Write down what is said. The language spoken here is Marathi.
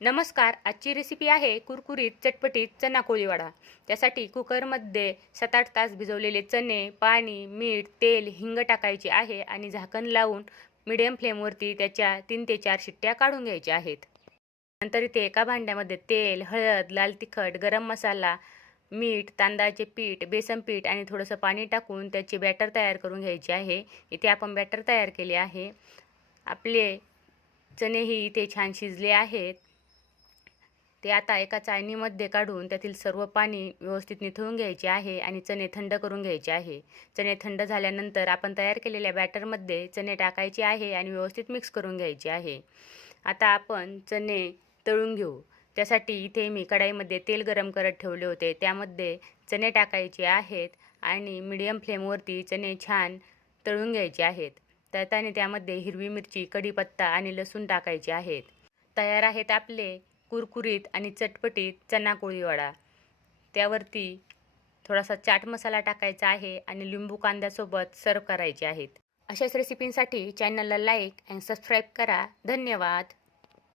नमस्कार. आजची रेसिपी आहे कुरकुरीत चटपटीत चना कोळीवडा. त्यासाठी कुकरमध्ये 7-8 तास भिजवलेले चणे, पाणी, मीठ, तेल, हिंग टाकायचे आहे आणि झाकण लावून मीडियम फ्लेमवरती त्याच्या 3 ते 4 शिट्ट्या काढून घ्यायच्या आहेत. नंतर इथे एका भांड्यामध्ये तेल, हळद, लाल तिखट, गरम मसाला, मीठ, तांदळाचे पीठ, बेसन पीठ आणि थोडंसं पाणी टाकून त्याचे बॅटर तयार करून घ्यायचे आहे. इथे आपण बॅटर तयार केले आहे. आपले चणेही इथे छान शिजले आहेत. ते आता एका चाळणीमध्ये काढून त्यातील सर्व पाणी व्यवस्थित निथळून घ्यायचे आहे आणि चणे थंड करून घ्यायचे आहे. चणे थंड झाल्यानंतर आपण तयार केलेल्या बॅटरमध्ये चणे टाकायचे आहे आणि व्यवस्थित मिक्स करून घ्यायचे आहे. आता आपण चणे तळून घेऊ. त्यासाठी इथे मी कढईमध्ये तेल गरम करत ठेवले होते. त्यामध्ये चणे टाकायचे आहेत आणि मीडियम फ्लेमवरती चणे छान तळून घ्यायचे आहेत. तळताना त्यामध्ये हिरवी मिरची, कढीपत्ता आणि लसूण टाकायचे आहेत. तयार आहेत आपले कुरकुरीत आणि चटपटीत चना कोळीवडा. त्यावरती थोडासा चाट मसाला टाकायचा आहे आणि लिंबू कांद्यासोबत सर्व करायचे आहेत. अशाच रेसिपींसाठी चॅनलला लाईक आणि सबस्क्राईब करा. धन्यवाद.